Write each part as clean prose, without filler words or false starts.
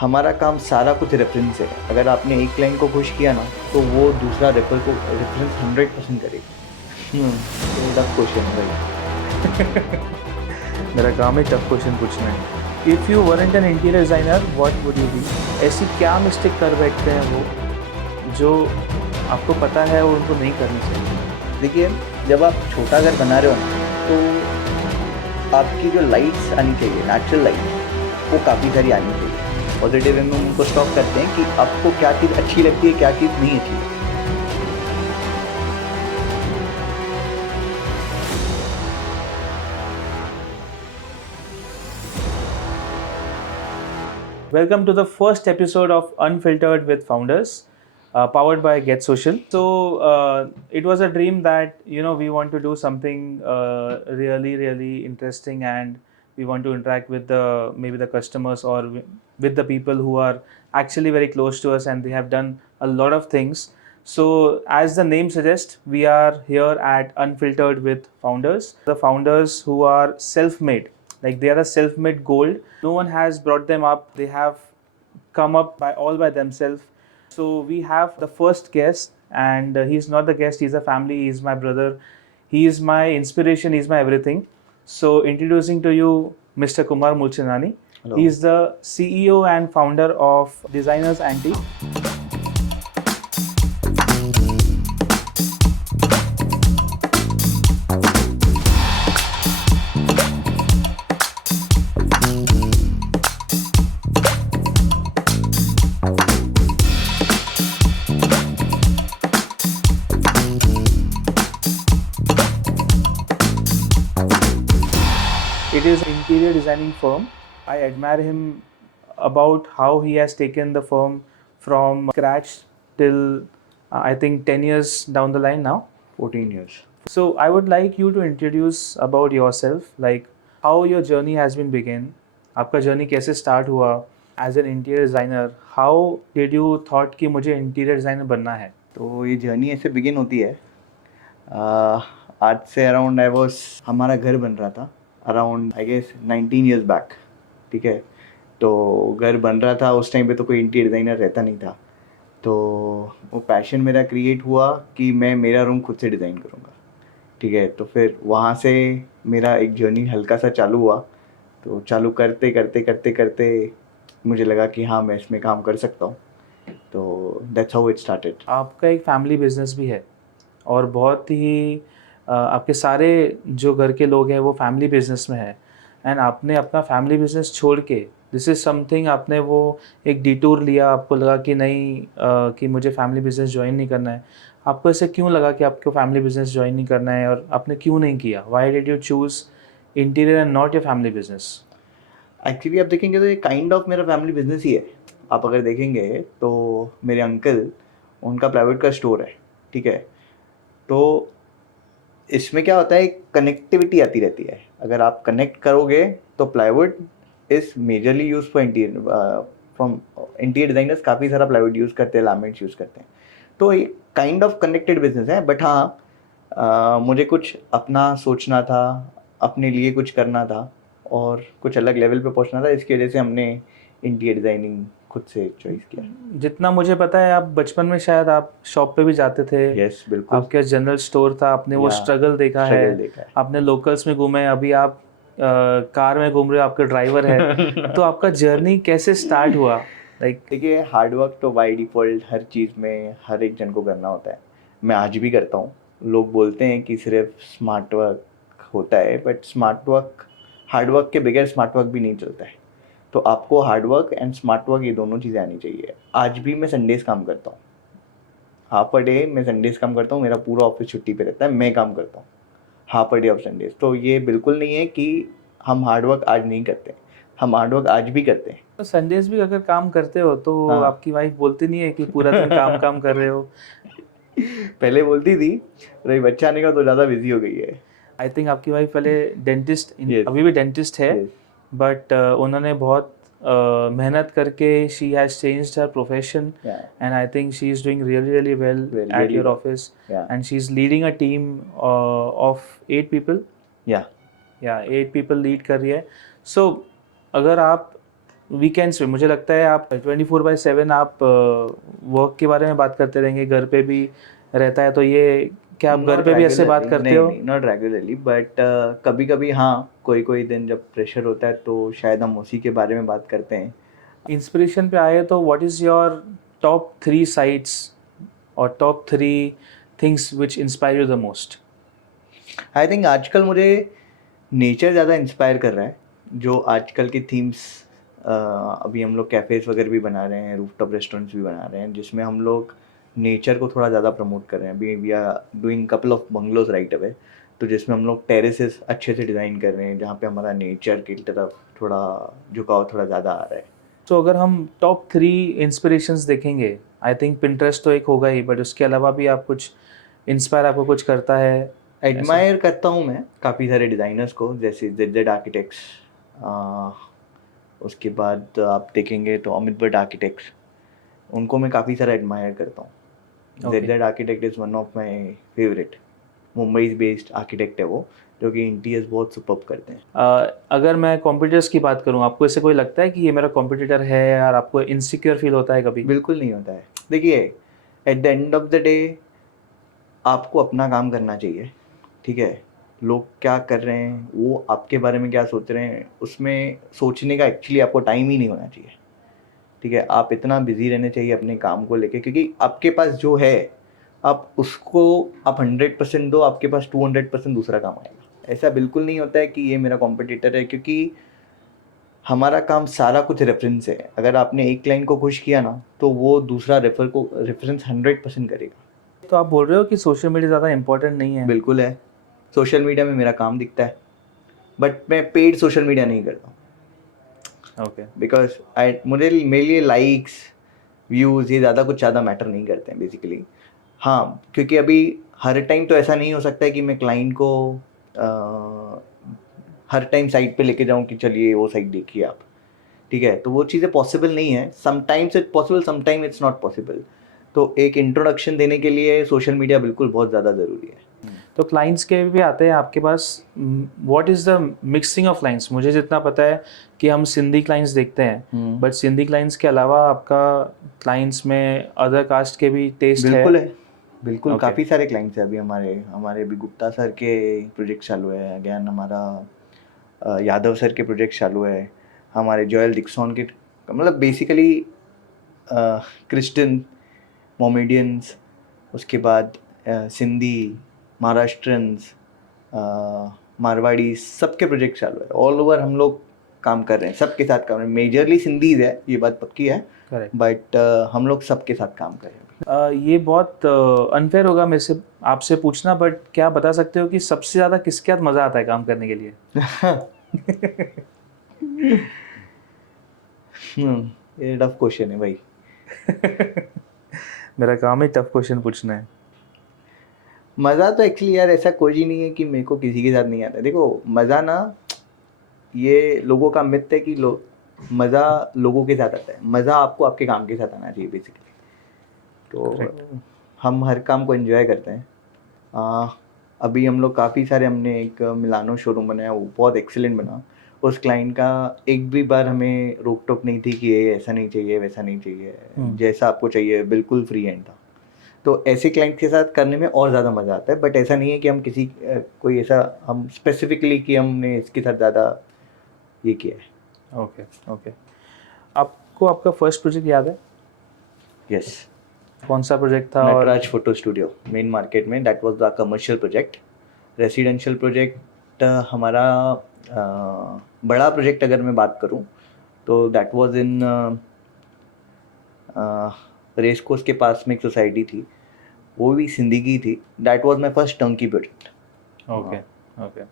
हमारा काम सारा कुछ रेफरेंस है। अगर आपने एक क्लाइंट को खुश किया ना तो वो दूसरा रेफर को रेफरेंस 100% करेगा। तो टफ क्वेश्चन है भाई। मेरा काम है टफ क्वेश्चन पूछना है। If you weren't an interior designer what would you be? ऐसी क्या मिस्टेक कर बैठते हैं वो जो आपको पता है वो उनको नहीं करनी चाहिए? देखिए, जब आप छोटा घर बना रहे हो ना तो आपकी जो लाइट्स आनी चाहिए, नेचुरल लाइट, वो काफ़ी सारी आनी चाहिए। पॉजिटिव वे में हम उनको स्टॉप करते हैं कि आपको क्या चीज़ अच्छी लगती है, क्या चीज़ नहीं अच्छी लगती। Welcome to the first episode of Unfiltered with Founders, powered by Get Social. So it was a dream that we want to do something really interesting, and we want to interact with the maybe the customers or with the people who are actually very close to us, and they have done a lot of things. So as the name suggests, we are here at Unfiltered with Founders, the founders who are self-made, like they are a self-made gold. No one has brought them up. They have come up by all by themselves. So we have the first guest, and he's not the guest, he's a family, he's my brother, he is my inspiration, he's my everything. So introducing to you Mr. Kumar Mulchanani. Hello. He is the CEO and founder of Designers Antique. It is an interior designing firm. I admire him about how he has taken the firm from scratch till I think 10 years down the line now. 14 years. So I would like you to introduce about yourself, like how your journey has been begin. आपका journey कैसे start हुआ as an interior designer? How did you thought कि मुझे interior designer बनना है? तो ये journey ऐसे बिगिन होती है। आज से अराउंड हमारा घर बन रहा था around I guess 19 years back. ठीक है, तो घर बन रहा था उस टाइम पे, तो कोई इंटीरियर डिज़ाइनर रहता नहीं था। तो वो पैशन मेरा क्रिएट हुआ कि मैं मेरा रूम खुद से डिज़ाइन करूँगा। ठीक है, तो फिर वहाँ से मेरा एक जर्नी हल्का सा चालू हुआ। तो चालू करते करते करते करते मुझे लगा कि हाँ, मैं इसमें काम कर सकता हूँ। तो दैट्स हाउ इट स्टार्टेड। आपका एक फैमिली बिजनेस भी है और बहुत ही आपके सारे जो घर के लोग हैं वो फैमिली बिजनेस में है, एंड आपने अपना फैमिली बिजनेस छोड़ के दिस इज़ समथिंग, आपने वो एक डिटूर लिया, आपको लगा कि नहीं कि मुझे फैमिली बिजनेस ज्वाइन नहीं करना है। आपको ऐसे क्यों लगा कि आपको फैमिली बिजनेस ज्वाइन नहीं करना है और आपने क्यों नहीं किया? Why did you choose interior and not your family business? Actually आप देखेंगे तो ये काइंड ऑफ मेरा फैमिली बिजनेस ही है। आप अगर देखेंगे तो मेरे अंकल, उनका प्लाईवुड का स्टोर है। ठीक है, तो इसमें क्या होता है, कनेक्टिविटी आती रहती है। अगर आप कनेक्ट करोगे तो plywood is majorly use for interior, from interior designers काफ़ी सारा प्लाईवुड यूज़ करते हैं, लैमिनेट्स यूज़ करते हैं। तो ये काइंड ऑफ कनेक्टेड बिजनेस है। बट हाँ, मुझे कुछ अपना सोचना था, अपने लिए कुछ करना था और कुछ अलग लेवल पे पहुंचना था। इसकी वजह से हमने इंटीरियर डिज़ाइनिंग खुद से चॉइस किया। जितना मुझे पता है आप बचपन में शायद आप शॉप पे भी जाते थे। यस, बिल्कुल। आपके जनरल स्टोर था, आपने वो या, स्ट्रगल देखा है, स्ट्रगल देखा है। आपने लोकल्स में घूमे, अभी आप कार में घूम रहे हो, आपके ड्राइवर है। तो आपका जर्नी कैसे स्टार्ट हुआ? लाइक देखिए, हार्डवर्क तो बाय डिफ़ॉल्ट हर चीज़ में हर एक जन को करना होता है। मैं आज भी करता हूँ। लोग बोलते हैं कि सिर्फ स्मार्ट वर्क होता है, बट स्मार्ट वर्क, हार्डवर्क के बगैर स्मार्ट वर्क भी नहीं चलता है। तो आपको हार्डवर्क एंड स्मार्ट वर्क, ये दोनों चीज़ें आनी चाहिए। आज भी मैं संडेज़ काम करता हूँ। हाफ अ डे मैं संडेज़ काम करता हूँ। मेरा पूरा ऑफिस छुट्टी पे रहता है, मैं काम करता हूँ half a day of Sundays. तो ये बिल्कुल नहीं है कि हम हार्डवर्क आज नहीं करते, हम हार्डवर्क आज भी करते हैं। तो संडेज भी अगर काम करते हो तो हाँ। आपकी वाइफ बोलती नहीं है कि पूरा दिन काम काम कर रहे हो? पहले बोलती थी, अभी बच्चा आने का तो ज़्यादा बिजी हो गई है। आई थिंक आपकी वाइफ पहले डेंटिस्ट, Yes, अभी भी डेंटिस्ट है, yes, बट उन्होंने बहुत मेहनत करके she has changed her profession, yeah, and I think she is doing really well at really your well, office, yeah, and she's leading a team of 8 people. yeah. या 8 people lead कर रही है। सो अगर आप वीकेंड्स पे मुझे लगता है आप 24/7 आप वर्क के बारे में बात करते रहेंगे, घर पे भी रहता है, तो ये क्या आप घर नॉट पे भी ऐसे बात रेगुलरली, करते नहीं हो? नहीं, नॉट रेगुलरली, बट कभी कभी हाँ, कोई कोई दिन जब प्रेशर होता है तो शायद हम उसी के बारे में बात करते हैं। इंस्पिरेशन पे आए तो what is your top 3 sites और top 3 things which inspire you the most? I think आजकल मुझे नेचर ज़्यादा इंस्पायर कर रहा है। जो आजकल की थीम्स, अभी हम लोग कैफ़ेज़ वगैरह भी बना रहे हैं, रूफटॉप रेस्टोरेंट्स भी बना रहे हैं, जिसमें हम लोग नेचर को थोड़ा ज़्यादा प्रमोट कर रहे हैं। अभी we are doing couple of bungalows right away, तो जिसमें हम लोग टेरेसेस अच्छे से डिज़ाइन कर रहे हैं, जहाँ पे हमारा नेचर की तरफ थोड़ा झुकाव थोड़ा ज़्यादा आ रहा है। तो अगर हम टॉप 3 इंस्पिरेशंस देखेंगे, आई थिंक पिंटरेस्ट तो एक होगा ही, बट उसके अलावा भी आप कुछ इंस्पायर आपको कुछ करता है ऐसा? एडमायर करता हूँ मैं काफ़ी सारे डिज़ाइनर्स को, जैसे जेड आर्किटेक्ट्स, उसके बाद आप देखेंगे तो अमित भट्ट आर्किटेक्ट्स, उनको मैं काफ़ी सारा एडमायर करता हूँ। Okay. Z architect is one of my favourite, Mumbai based architect है वो, जो कि इंटीरियर्स बहुत सुपर्ब करते हैं। अगर मैं कॉम्पिटिटर्स की बात करूँ, आपको ऐसे कोई लगता है कि ये मेरा कॉम्पिटिटर है, और आपको इनसिक्योर फील होता है कभी? बिल्कुल नहीं होता है। देखिए, eight the end of the day आपको अपना काम करना चाहिए, ठीक है? लोग क्या कर रहे हैं, वो आपके बारे में क्या सोच रहे हैं, उसमें सोचने का एक्चुअली आपको टाइम ही नहीं होना चाहिए, ठीक है? आप इतना बिज़ी रहने चाहिए अपने काम को लेके, क्योंकि आपके पास जो है, आप उसको आप 100% दो, आपके पास 200% दूसरा काम आएगा। ऐसा बिल्कुल नहीं होता है कि ये मेरा कॉम्पिटिटर है, क्योंकि हमारा काम सारा कुछ रेफरेंस है। अगर आपने एक क्लाइंट को खुश किया ना, तो वो दूसरा रेफरेंस 100% करेगा। तो आप बोल रहे हो कि सोशल मीडिया ज़्यादा इंपॉर्टेंट नहीं है? बिल्कुल है। सोशल मीडिया में मेरा काम दिखता है, बट मैं पेड सोशल मीडिया नहीं करता हूँ, ओके। बिकॉज मेरे लिए लाइक्स, व्यूज़, ये ज़्यादा मैटर नहीं करते हैं बेसिकली। हाँ, क्योंकि अभी हर टाइम तो ऐसा नहीं हो सकता है कि मैं क्लाइंट को हर टाइम साइट पे लेके जाऊँ कि चलिए वो साइट देखिए आप, ठीक है? तो वो चीज़ें पॉसिबल नहीं है। Sometimes it's possible, sometime it's not possible. तो एक इंट्रोडक्शन देने के लिए सोशल मीडिया बिल्कुल बहुत ज़्यादा ज़रूरी है। तो क्लाइंट्स के भी आते हैं आपके पास, what is the mixing of clients? मुझे जितना पता है कि हम सिंधी क्लाइंट्स देखते हैं, बट सिंधी क्लाइंट्स के अलावा आपका क्लाइंट्स में अदर कास्ट के भी टेस्ट है? बिल्कुल है, बिल्कुल। Okay. काफ़ी सारे क्लाइंट्स हैं अभी हमारे हमारे अभी गुप्ता सर के प्रोजेक्ट चालू है, अगेन हमारा यादव सर के प्रोजेक्ट चालू है, हमारे जोएल डिक्सन के, मतलब बेसिकली क्रिश्चियन, मोमेडियंस, उसके बाद सिंधी, महाराष्ट्रन्स, मारवाड़ी, सबके प्रोजेक्ट चालू है। ऑल ओवर हम लोग काम कर रहे हैं, सबके साथ काम कर रहे हैं। मेजरली सिंधीज है, ये बात पक्की है, करेक्ट। बट हम लोग सबके साथ काम कर रहे हैं। ये बहुत अनफेयर होगा मेरे से आपसे पूछना, बट क्या बता सकते हो कि सबसे ज़्यादा किसके साथ मज़ा आता है काम करने के लिए? ये टफ क्वेश्चन है भाई। मेरा काम ही टफ क्वेश्चन पूछना है। मज़ा तो एक्चुअली यार ऐसा कोई ही नहीं है कि मेरे को किसी के साथ नहीं आता। देखो, मज़ा ना, ये लोगों का मिथ है कि मज़ा लोगों के साथ आता है। मज़ा आपको आपके काम के साथ आना चाहिए बेसिकली। तो हम हर काम को एंजॉय करते हैं। अभी हम लोग काफ़ी सारे, हमने एक मिलानो शोरूम बनाया, वो बहुत एक्सीलेंट बना। उस क्लाइंट का एक भी बार हमें रोक टोक नहीं थी कि ये ऐसा नहीं चाहिए, वैसा नहीं चाहिए, जैसा आपको चाहिए, बिल्कुल फ्री हैंड था। तो ऐसे क्लाइंट के साथ करने में और ज़्यादा मज़ा आता है। बट ऐसा नहीं है कि हम किसी कोई ऐसा हम स्पेसिफिकली कि हमने इसके साथ ज़्यादा ये किया है। Okay okay. आपको आपका फर्स्ट प्रोजेक्ट याद है? यस, कौन सा प्रोजेक्ट था? और Nataraj photo studio, main market में। That was the commercial project. Residential project हमारा बड़ा प्रोजेक्ट अगर मैं बात करूं तो that was in race course के पास में एक सोसाइटी थी, वो भी सिंधी की थी। That was my first turnkey project. Okay okay.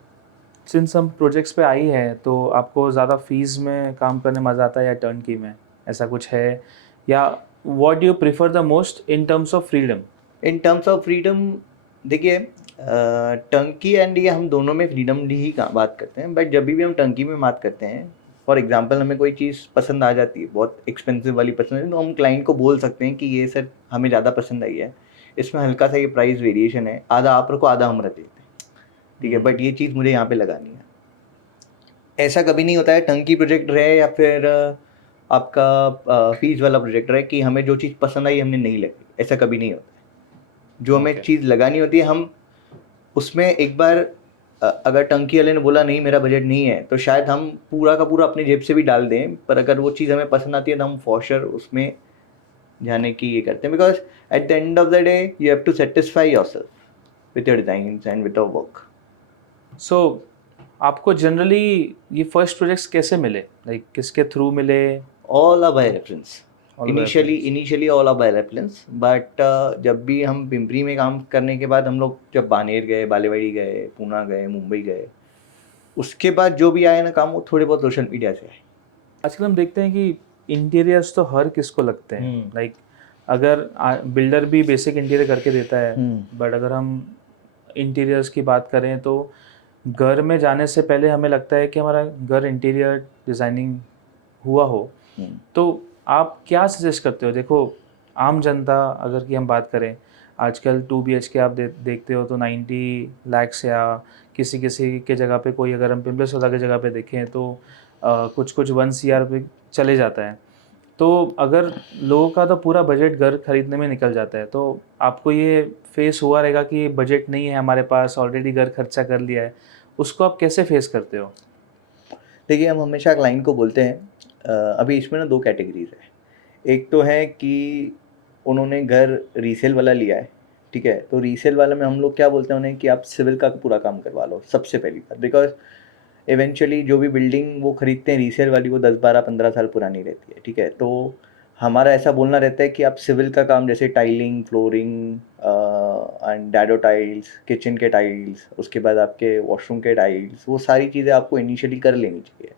Since हम प्रोजेक्ट्स पे आई है, तो आपको ज़्यादा फीस में काम करने मज़ा आता है या टर्नकी में? ऐसा कुछ है, या what do you prefer the most in terms of freedom? In terms of freedom, देखिए, टंकी एंड ये हम दोनों में फ्रीडम ही बात करते हैं। बट जब भी हम टंकी में बात करते हैं, फॉर एग्जांपल हमें कोई चीज़ पसंद आ जाती है, बहुत एक्सपेंसिव वाली पसंद है, तो हम क्लाइंट को बोल सकते हैं कि ये सर हमें ज़्यादा पसंद आई है, इसमें हल्का सा ये प्राइस वेरिएशन है, आधा आप रखो आधा हम रख लेते हैं, ठीक है? बट ये चीज़ मुझे यहाँ पे लगानी है। ऐसा कभी नहीं होता है टंकी प्रोजेक्ट रहे या फिर आपका फीस वाला प्रोजेक्टर है कि हमें जो चीज़ पसंद आई हमने नहीं लगी, ऐसा कभी नहीं होता। जो हमें Okay. चीज़ लगानी होती है हम उसमें एक बार अगर टंकी वाले ने बोला नहीं मेरा बजट नहीं है तो शायद हम पूरा का पूरा अपनी जेब से भी डाल दें, पर अगर वो चीज़ हमें पसंद आती है तो हम फॉर श्योर उसमें जाने की ये करते हैं, because at the end of the day you have to satisfy yourself with your designs and with your work. So आपको जनरली ये फर्स्ट प्रोजेक्ट्स कैसे मिले, लाइक किसके थ्रू मिले? All are by reference. All by reference. Initially all are by reference, but जब भी हम पिंपरी में काम करने के बाद हम लोग जब बानेर गए, बालेवाड़ी गए, पूना गए, मुंबई गए, उसके बाद जो भी आए ना काम वो थोड़े बहुत सोशल मीडिया से आए। आजकल हम देखते हैं कि इंटीरियर्स तो हर किसको लगते हैं, लाइक अगर बिल्डर भी बेसिक इंटीरियर करके देता है, बट अगर हम इंटीरियर्स की बात करें तो घर में जाने से पहले हमें लगता है कि हमारा घर इंटीरियर डिज़ाइनिंग हुआ हो। तो आप क्या सजेस्ट करते हो? देखो, आम जनता अगर की हम बात करें, आजकल 2 BHK आप देखते हो तो 90 lakhs, या किसी किसी के जगह पे कोई, अगर हम पिंपले सौदा की जगह पे देखें तो कुछ कुछ 1 CR पे चले जाता है। तो अगर लोगों का तो पूरा बजट घर खरीदने में निकल जाता है, तो आपको ये फेस हुआ रहेगा कि बजट नहीं है हमारे पास, ऑलरेडी घर खर्चा कर लिया है, उसको आप कैसे फेस करते हो? देखिए हम हमेशा क्लाइंट को बोलते हैं अभी इसमें ना 2 कैटेगरीज है। एक तो है कि उन्होंने घर रीसेल वाला लिया है, ठीक है, तो रीसेल वाले में हम लोग क्या बोलते हैं उन्हें कि आप सिविल का पूरा काम करवा लो सबसे पहली बात, बिकॉज इवेंचुअली जो भी बिल्डिंग वो खरीदते हैं रीसेल वाली वो 10-12-15 साल पुरानी रहती है, ठीक है। तो हमारा ऐसा बोलना रहता है कि आप सिविल का काम जैसे tiling, flooring and dado tiles, kitchen के टाइल्स, उसके बाद आपके वॉशरूम के टाइल्स, वो सारी चीज़ें आपको इनिशियली कर लेनी चाहिए।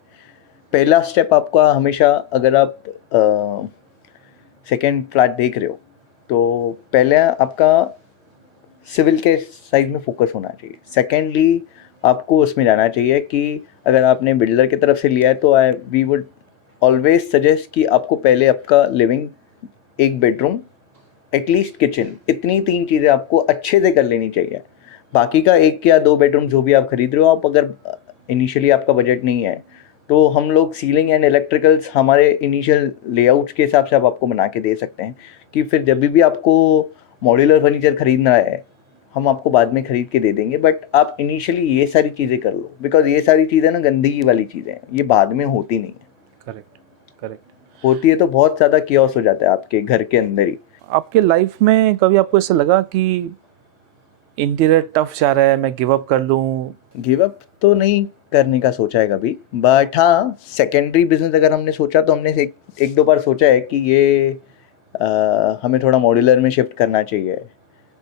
पहला स्टेप आपका हमेशा, अगर आप सेकेंड फ्लैट देख रहे हो तो पहले आपका सिविल के साइड में फोकस होना चाहिए। सेकेंडली आपको उसमें जाना चाहिए कि अगर आपने बिल्डर की तरफ से लिया है तो वी वुड ऑलवेज सजेस्ट कि आपको पहले आपका लिविंग, एक बेडरूम, एटलीस्ट किचन, इतनी 3 चीज़ें आपको अच्छे से कर लेनी चाहिए। बाकी का 1 या 2 बेडरूम जो भी आप खरीद रहे हो, आप अगर इनिशियली आपका बजट नहीं है तो हम लोग सीलिंग एंड इलेक्ट्रिकल्स हमारे इनिशियल लेआउट्स के हिसाब से आप आपको बना के दे सकते हैं कि फिर जब भी आपको मॉड्यूलर फर्नीचर खरीदना है हम आपको बाद में खरीद के दे देंगे, बट आप इनिशियली ये सारी चीज़ें कर लो, बिकॉज ये सारी चीज़ें ना गंदगी वाली चीज़ें हैं, ये बाद में होती नहीं है। Correct, correct. होती है तो बहुत ज़्यादा कियोस हो जाता है आपके घर के अंदर ही। आपके लाइफ में कभी आपको ऐसा लगा कि इंटीरियर टफ जा रहा है, मैं गिव अप कर लूँ? गिव अप तो नहीं करने का सोचा है कभी, बट हाँ सेकेंडरी बिजनेस अगर हमने सोचा तो हमने एक दो बार सोचा है कि ये हमें थोड़ा मॉड्यूलर में शिफ्ट करना चाहिए,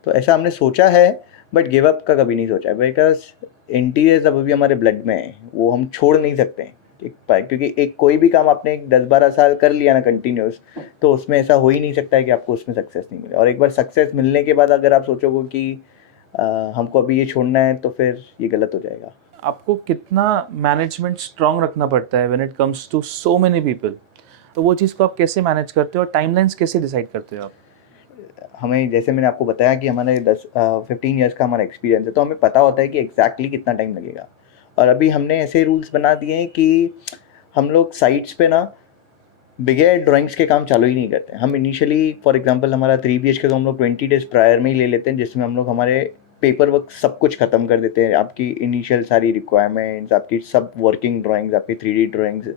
तो ऐसा हमने सोचा है, बट गिव अप का कभी नहीं सोचा है, बिकॉज इंटीरियर्स अब अभी हमारे ब्लड में है, वो हम छोड़ नहीं सकते हैं क्योंकि एक कोई भी काम आपने 10-12 साल कर लिया ना कंटिन्यूस, तो उसमें ऐसा हो ही नहीं सकता है कि आपको उसमें सक्सेस नहीं मिले। और एक बार सक्सेस मिलने के बाद अगर आप सोचोगे कि हमको अभी ये छोड़ना है तो फिर ये गलत हो जाएगा। आपको कितना मैनेजमेंट स्ट्रांग रखना पड़ता है when it comes to so many people? तो वो चीज़ को आप कैसे मैनेज करते हो और टाइमलाइंस कैसे डिसाइड करते हो आप? हमें, जैसे मैंने आपको बताया कि हमारे 15 ईयर्स का हमारा एक्सपीरियंस है, तो हमें पता होता है कि एग्जैक्टली कितना टाइम लगेगा। और अभी हमने ऐसे रूल्स बना दिए हैं कि हम लोग साइट्स पे ना बगैर ड्राइंग्स के काम चालू ही नहीं करते। हम इनिशियली फॉर एग्जांपल हमारा 3 BHK तो हम लोग 20 डेज प्रायर में ही ले लेते हैं, जिसमें हम लोग हमारे पेपर वर्क सब कुछ ख़त्म कर देते हैं। आपकी इनिशियल सारी रिक्वायरमेंट्स, आपकी सब वर्किंग ड्राइंग्स, आपकी 3D ड्राइंग्स,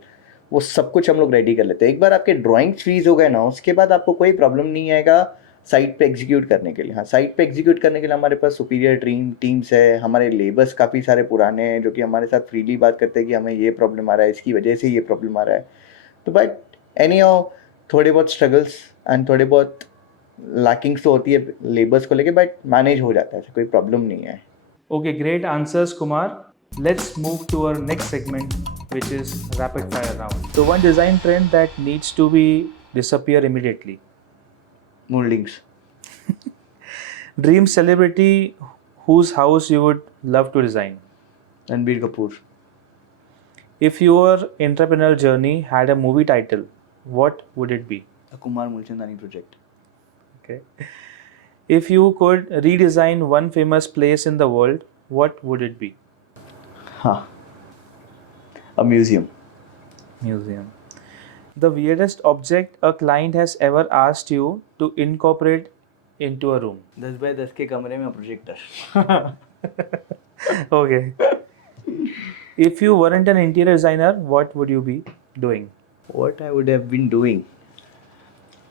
वो सब कुछ हम लोग रेडी कर लेते हैं। एक बार आपके ड्राइंग्स फ्रीज हो गए ना, उसके बाद आपको कोई प्रॉब्लम नहीं आएगा साइट पे एग्जीक्यूट करने के लिए। हाँ, साइट पे एग्जीक्यूट करने के लिए हमारे पास सुपीरियर टीम्स है, हमारे लेबर्स काफ़ी सारे पुराने हैं जो कि हमारे साथ फ्रीली बात करते हैं कि हमें ये प्रॉब्लम आ रहा है, इसकी वजह से ये प्रॉब्लम आ रहा है। तो बट एनी हाउ थोड़े बहुत स्ट्रगल्स एंड थोड़े बहुत लैकिंग्स तो होती है लेबर्स को लेके, बट मैनेज हो जाता है, ऐसा कोई प्रॉब्लम नहीं है। Okay, great answers, Kumar. Let's move to our next segment, which is rapid fire round. So one design trend that needs to be disappear immediately. Mouldings. Dream celebrity whose house you would love to design. Ranbir Kapoor. If your entrepreneurial journey had a movie title, what would it be? Kumar Mulchandani project. Okay. If you could redesign one famous place in the world, what would it be? हाँ, a museum. Museum. The weirdest object a client has ever asked you to incorporate into a room. 10 bye 10 के कमरे में projector. Okay. If you weren't an interior designer, what would you be doing? What I would have been doing?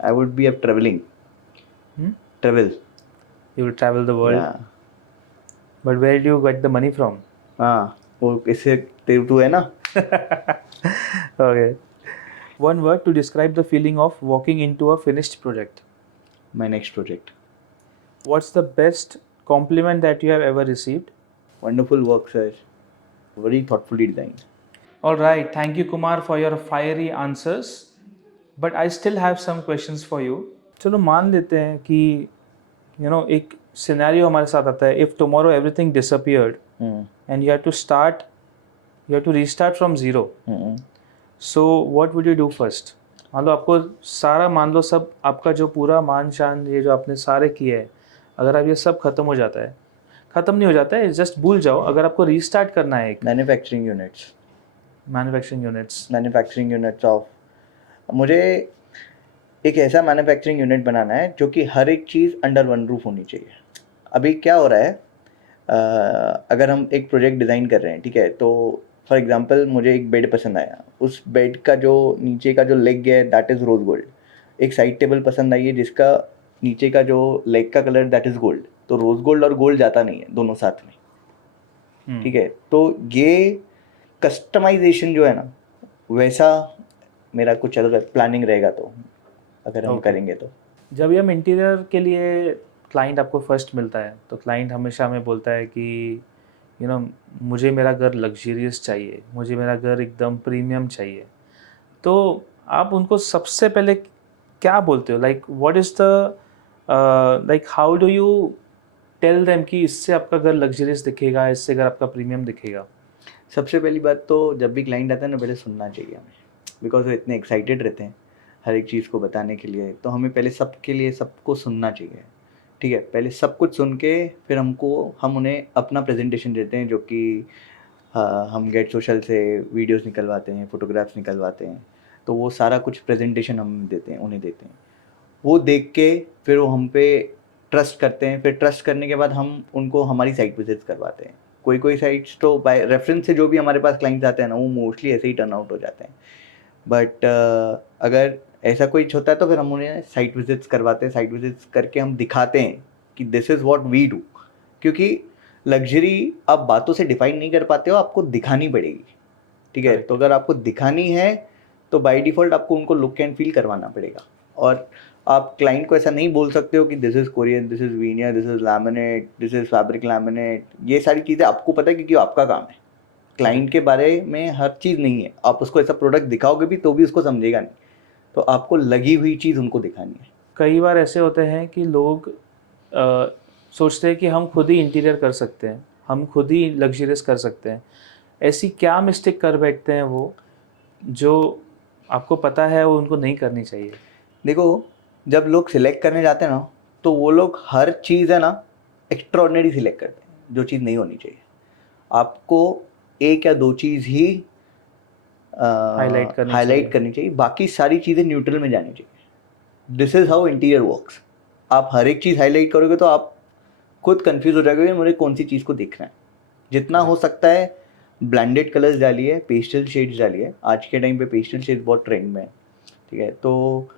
I would be up traveling. Travel. You will travel the world. Yeah. But where do you get the money from? हाँ, वो इससे तू है ना. Okay. One word to describe the feeling of walking into a finished project. My next project. What's the best compliment that you have ever received? Wonderful work, sir. Very thoughtfully designed. All right. Thank you, Kumar, for your fiery answers. But I still have some questions for you. चलो मान लेते हैं कि एक scenario हमारे साथ आता है. If tomorrow everything disappeared and you have to restart from zero. So what would you do first? मान लो आपको सारा, मान लो सब आपका जो पूरा मान शान ये जो आपने सारे किए हैं, अगर आप ये सब खत्म हो जाता है, खत्म नहीं हो जाता है, जस्ट भूल जाओ, अगर आपको रीस्टार्ट करना है एक मैन्युफैक्चरिंग यूनिट्स ऑफ, मुझे एक ऐसा मैन्युफैक्चरिंग यूनिट बनाना है जो कि हर एक चीज़ अंडर वन रूफ होनी चाहिए. अभी क्या हो रहा है, अगर हम एक प्रोजेक्ट डिज़ाइन कर रहे हैं, ठीक है, तो फॉर एग्जांपल मुझे एक बेड पसंद आया, उस बेड का जो नीचे का जो लेग है दैट इज़ रोज़ गोल्ड. एक साइड टेबल पसंद आई है जिसका नीचे का जो लेग का कलर दैट इज़ गोल्ड. तो रोज़ गोल्ड और गोल्ड जाता नहीं है दोनों साथ में, ठीक है. तो ये कस्टमाइजेशन जो है ना, वैसा मेरा कुछ अलग प्लानिंग रहेगा तो अगर हम करेंगे तो. जब हम इंटीरियर के लिए क्लाइंट आपको फर्स्ट मिलता है तो क्लाइंट हमेशा हमें बोलता है कि मुझे मेरा घर लग्जरियस चाहिए, मुझे मेरा घर एकदम प्रीमियम चाहिए. तो आप उनको सबसे पहले क्या बोलते हो? Like what is the like how do you tell them कि इससे आपका घर लग्जरियस दिखेगा, इससे घर आपका प्रीमियम दिखेगा? सबसे पहली बात तो जब भी क्लाइंट आता है ना, पहले सुनना चाहिए हमें, बिकॉज वो इतने एक्साइटेड रहते हैं हर एक चीज़ को बताने के लिए. तो हमें पहले सबके लिए सबको सुनना चाहिए, ठीक है. पहले सब कुछ सुन के फिर हम उन्हें अपना प्रेजेंटेशन देते हैं, जो कि हम गेट सोशल से वीडियोस निकलवाते हैं, फोटोग्राफ्स निकलवाते हैं. तो वो सारा कुछ प्रेजेंटेशन हम उन्हें देते हैं. वो देख के फिर वो हम पे ट्रस्ट करते हैं. फिर ट्रस्ट करने के बाद हम उनको हमारी साइट विजिट्स करवाते हैं. कोई साइट्स तो बाय रेफरेंस से जो भी हमारे पास क्लाइंट्स आते हैं ना, वो मोस्टली ऐसे ही टर्न आउट हो जाते हैं. बट अगर ऐसा कोई होता है तो फिर हम उन्हें साइट विजिट्स करवाते हैं. साइट विजिट्स करके हम दिखाते हैं कि this is what we do. क्योंकि लग्जरी आप बातों से डिफाइन नहीं कर पाते हो, आपको दिखानी पड़ेगी, ठीक है. तो अगर आपको दिखानी है तो बाय डिफ़ॉल्ट आपको उनको लुक एंड फील करवाना पड़ेगा. और आप क्लाइंट को ऐसा नहीं बोल सकते हो कि this is Korean, this is veneer, this is laminate, this is fabric laminate. ये सारी चीज़ें आपको पता है क्योंकि आपका काम है. क्लाइंट के बारे में हर चीज़ नहीं है. आप उसको ऐसा प्रोडक्ट दिखाओगे भी तो भी उसको समझेगा नहीं. तो आपको लगी हुई चीज़ उनको दिखानी है. कई बार ऐसे होते हैं कि लोग सोचते हैं कि हम खुद ही इंटीरियर कर सकते हैं, हम खुद ही लग्जरियस कर सकते हैं. ऐसी क्या मिस्टेक कर बैठते हैं वो, जो आपको पता है वो उनको नहीं करनी चाहिए? देखो, जब लोग सिलेक्ट करने जाते हैं ना, तो वो लोग हर चीज़ है ना एक्स्ट्रॉर्डिनरी सिलेक्ट करते हैं, जो चीज़ नहीं होनी चाहिए. आपको एक या दो चीज़ ही हाईलाइट करनी चाहिए. बाकी सारी चीज़ें न्यूट्रल में जानी चाहिए. This is how interior works. आप हर एक चीज़ हाईलाइट करोगे तो आप खुद कंफ्यूज हो जाओगे मुझे कौन सी चीज़ को देखना है. जितना हो सकता है ब्लेंडेड कलर्स डालिए, पेस्टल शेड्स डालिए. आज के टाइम पे पेस्टल शेड्स बहुत ट्रेंड में है, ठीक है. तो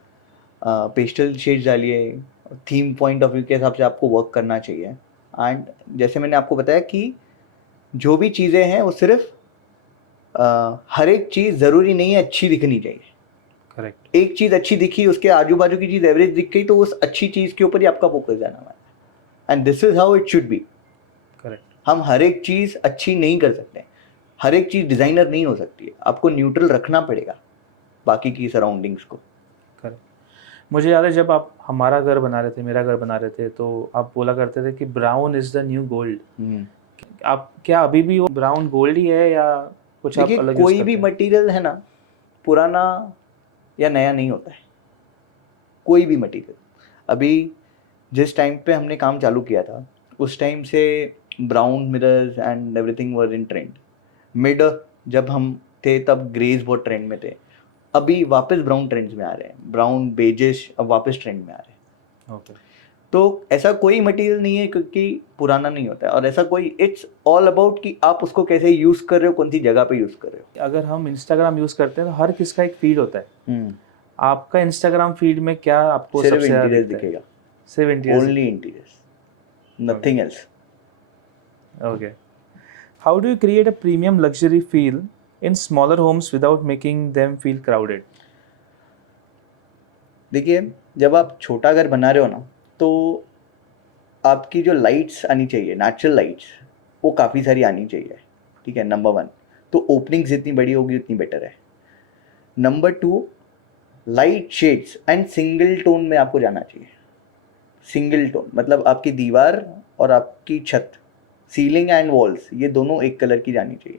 पेस्टल शेड्स डालिए. थीम पॉइंट ऑफ व्यू के हिसाब से आपको वर्क करना चाहिए. एंड जैसे मैंने आपको बताया कि जो भी चीज़ें हैं वो सिर्फ हर एक चीज़ ज़रूरी नहीं है अच्छी दिखनी चाहिए. करेक्ट. एक चीज़ अच्छी दिखी, उसके आजू बाजू की चीज़ एवरेज दिख गई, तो उस अच्छी चीज़ के ऊपर ही आपका फोकस जाना है. And this is how it should be. Correct. हम हर एक चीज़ अच्छी नहीं कर सकते, हर एक चीज़ डिज़ाइनर नहीं हो सकती है. आपको न्यूट्रल रखना पड़ेगा बाकी की सराउंडिंग्स को. करेक्ट. मुझे याद है जब आप हमारा घर बना रहे थे, मेरा घर बना रहे थे, तो आप बोला करते थे कि brown is the new gold. आप क्या अभी भी वो ब्राउन गोल्ड ही है या कुछ आप अलग? कोई भी मटेरियल है ना, पुराना या नया नहीं होता है. कोई भी मटेरियल. अभी जिस टाइम पे हमने काम चालू किया था उस टाइम से brown mirrors and everything were in trend. Mid जब हम थे तब ग्रेज बहुत ट्रेंड में थे. अभी वापस ब्राउन ट्रेंड्स में आ रहे हैं, ब्राउन बेजिश अब वापस ट्रेंड में आ रहे हैं। ओके। तो ऐसा कोई मटेरियल नहीं है क्योंकि पुराना नहीं होता है, और ऐसा कोई, इट्स ऑल अबाउट कि आप उसको कैसे यूज़ कर रहे हो, कौन सी जगह पे यूज़ कर रहे हो। अगर हम इंस्टाग्राम यूज़ करते हैं तो हर किसका एक फीड होता है। आपका इंस्टाग्राम फीड में क्या आपको सिर्फ सबसे ज़्यादा इंटीरियर दिखता है? दिखेगा, सिर्फ interior. Only interiors, nothing else. Okay. How do you create a premium luxury feel in smaller homes without making them feel crowded? देखिए, जब आप छोटा घर बना रहे हो ना, तो आपकी जो लाइट्स आनी चाहिए, नेचुरल लाइट्स, वो काफ़ी सारी आनी चाहिए, ठीक है, नंबर 1। तो ओपनिंग जितनी बड़ी होगी उतनी बेटर है। Number 2, light shades and single tone में आपको जाना चाहिए। सिंगल टोन मतलब आपकी दीवार और आपकी छत, सीलिंग एंड वॉल्स, ये दोनों एक कलर की जानी चाहिए।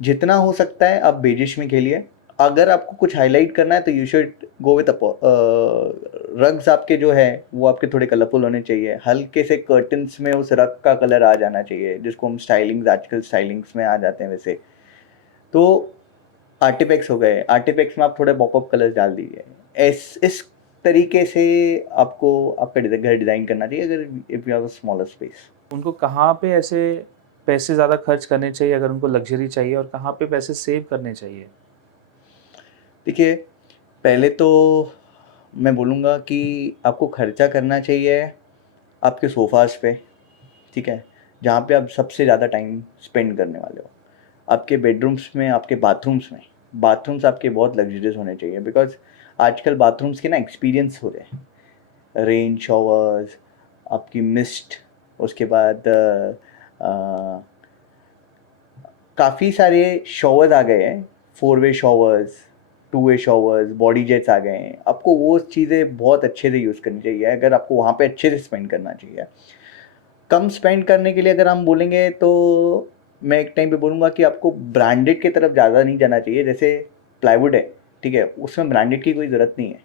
जितना हो सकता है आप बेजिश में खेलिए। अगर आपको कुछ हाईलाइट करना है तो you should go with rugs, आपके जो है वो आपके थोड़े कलरफुल होने चाहिए। हल्के से कर्टन्स में उस रग का कलर आ जाना चाहिए, जिसको हम स्टाइलिंग्स, आजकल स्टाइलिंग्स में आ जाते हैं वैसे। तो आर्टिफैक्ट्स हो गए, आर्टिफैक्ट्स में आप थोड़े पॉपअप कलर्स डाल दीजिए। इस तरीके से आपको आपका घर डिज़ाइन करना चाहिए अगर if you have a smaller space. उनको कहाँ पे ऐसे पैसे ज़्यादा खर्च करने चाहिए अगर उनको लग्जरी चाहिए, और कहाँ पे पैसे सेव करने चाहिए? देखिए, पहले तो मैं बोलूँगा कि आपको खर्चा करना चाहिए आपके सोफ़ाज़ पे, ठीक है, जहाँ पे आप सबसे ज़्यादा टाइम स्पेंड करने वाले हो। आपके बेडरूम्स में, आपके बाथरूम्स में, बाथरूम्स आपके बहुत लग्जरियस होने चाहिए, बिकॉज़ आजकल बाथरूम्स के ना एक्सपीरियंस हो रहे हैं। रेन शॉवर्स, आपकी मिस्ट, उसके बाद काफ़ी सारे शॉवर्स आ गए हैं, 4 वे शॉवर्स, 2 वे शॉवर्स, बॉडी जेट्स आ गए हैं। आपको वो चीज़ें बहुत अच्छे से यूज़ करनी चाहिए अगर आपको वहाँ पे अच्छे से स्पेंड करना चाहिए। कम स्पेंड करने के लिए अगर हम बोलेंगे तो मैं एक टाइम पे बोलूँगा कि आपको ब्रांडेड की तरफ ज़्यादा नहीं जाना चाहिए। जैसे प्लाईवुड है, ठीक है, उसमें ब्रांडेड की कोई ज़रूरत नहीं है,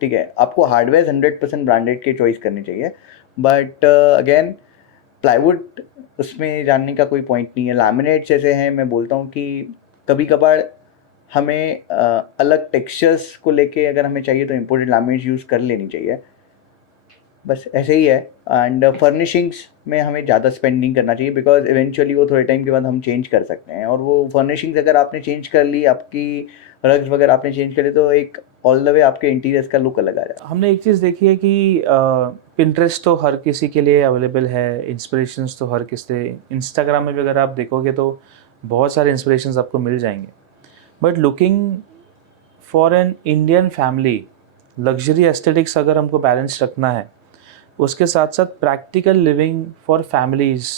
ठीक है। आपको हार्डवेयर 100% ब्रांडेड की चॉइस करनी चाहिए, बट अगेन प्लाईवुड, उसमें जानने का कोई पॉइंट नहीं है। लैमिनेट जैसे हैं, मैं बोलता हूँ कि कभी कभार हमें अलग टेक्सचर्स को लेके अगर हमें चाहिए तो इम्पोर्टेड लैमिनेट यूज़ कर लेनी चाहिए, बस ऐसे ही है। एंड फर्निशिंग्स में हमें ज़्यादा स्पेंडिंग करना चाहिए, बिकॉज इवेंचुअली वो थोड़े टाइम के बाद हम चेंज कर सकते हैं, और वो फर्निशिंग्स अगर आपने चेंज कर ली, आपकी रग्स वगैरह आपने चेंज कर ली, तो एक ऑल द वे आपके इंटीरियर्स का लुक अलग आ जाएगा। हमने एक चीज़ देखी है कि पिंटरेस्ट तो हर किसी के लिए अवेलेबल है, इंस्पिरेशंस तो हर किसी, इंस्टाग्राम में भी अगर आप देखोगे तो बहुत सारे इंस्पिरेशंस आपको मिल जाएंगे। But looking for an Indian family, luxury aesthetics अगर हमको बैलेंस रखना है, उसके साथ साथ practical living for families,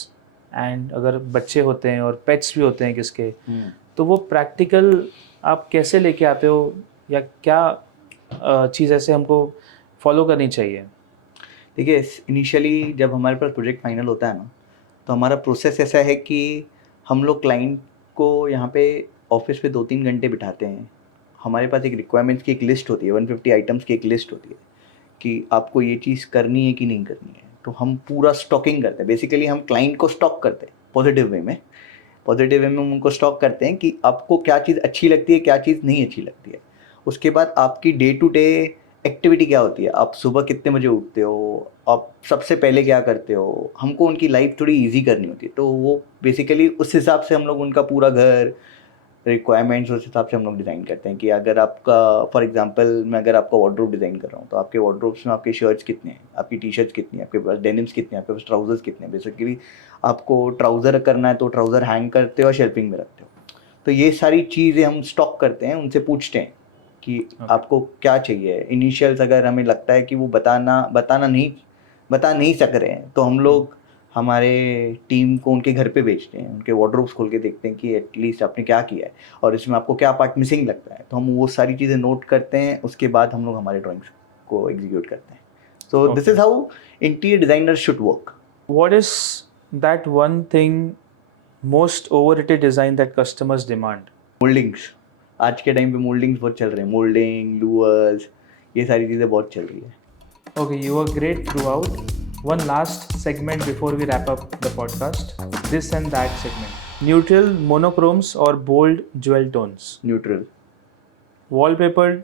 and अगर बच्चे होते हैं और पेट्स भी होते हैं किसके, तो वो प्रैक्टिकल आप कैसे लेके आते हो, या क्या चीज़ ऐसे हमको फॉलो करनी चाहिए? देखिए, इनिशियली जब हमारे पास प्रोजेक्ट फाइनल होता है ना, तो हमारा प्रोसेस ऐसा है कि हम लोग क्लाइंट को यहाँ पे ऑफिस पे 2-3 घंटे बिठाते हैं। हमारे पास एक रिक्वायरमेंट्स की एक लिस्ट होती है, 150 आइटम्स की एक लिस्ट होती है कि आपको ये चीज़ करनी है कि नहीं करनी है। तो हम पूरा स्टॉकिंग करते हैं, बेसिकली हम क्लाइंट को स्टॉक करते हैं पॉजिटिव वे में। पॉजिटिव वे में हम उनको स्टॉक करते हैं कि आपको क्या चीज़ अच्छी लगती है, क्या चीज़ नहीं अच्छी लगती है। उसके बाद आपकी डे टू डे एक्टिविटी क्या होती है, आप सुबह कितने बजे उठते हो, आप सबसे पहले क्या करते हो, हमको उनकी लाइफ थोड़ी ईजी करनी होती है। तो वो बेसिकली उस हिसाब से हम लोग उनका पूरा घर, रिक्वायरमेंट्स, उस हिसाब से हम लोग डिज़ाइन करते हैं कि अगर आपका, फॉर एग्जांपल मैं अगर आपका वार्डरोब डिज़ाइन कर रहा हूँ, तो आपके वार्डरोब्स में आपके शर्ट्स कितने हैं, आपकी टी शर्ट्स कितनी है, आपके पास डेनिम्स कितने हैं, आपके पास ट्राउजर्स कितने हैं। बेसिकली आपको ट्राउज़र करना है तो ट्राउज़र हैंग करते हो और शेल्फिंग में रखते हो। तो ये सारी चीज़ें हम स्टॉक करते हैं, उनसे पूछते हैं कि आपको क्या चाहिए। इनिशियल्स अगर हमें लगता है कि वो बता नहीं सक रहे हैं, तो हम लोग हमारे टीम को उनके घर पे भेजते हैं, उनके वार्डरोब्स खोल के देखते हैं कि एटलीस्ट आपने क्या किया है और इसमें आपको क्या पार्ट मिसिंग लगता है। तो हम वो सारी चीज़ें नोट करते हैं, उसके बाद हम लोग हमारे ड्राइंग्स को एग्जीक्यूट करते हैं। So this is how interior designer should work. What is that one thing most overrated design that customers demand? Mouldings, आज के टाइम पे मोल्डिंग्स बहुत चल रहे हैं, मोल्डिंग, लूअर्स, ये सारी चीज़ें बहुत चल रही है। Okay, you were great throughout. One last segment before we wrap up the podcast. This and that segment. Neutral monochromes or bold jewel tones? Neutral. wallpapered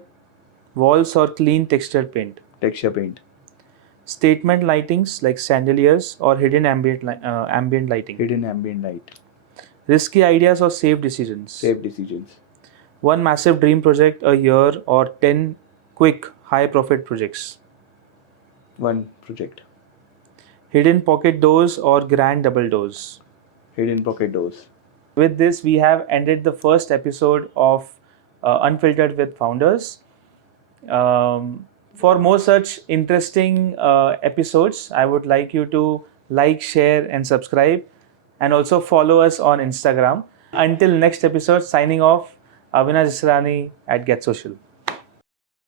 walls or clean textured paint, Texture paint. statement lightings like chandeliers or hidden ambient lighting, Hidden ambient light. risky ideas or safe decisions, Safe decisions. one massive dream project a year or 10 quick high profit projects, One project. hidden pocket doors or grand double doors. Hidden pocket doors. With this, we have ended the first episode of Unfiltered with Founders. For more such interesting episodes, I would like you to like, share, and subscribe, and also follow us on Instagram. Until next episode, signing off, Avinash Israni at Get Social.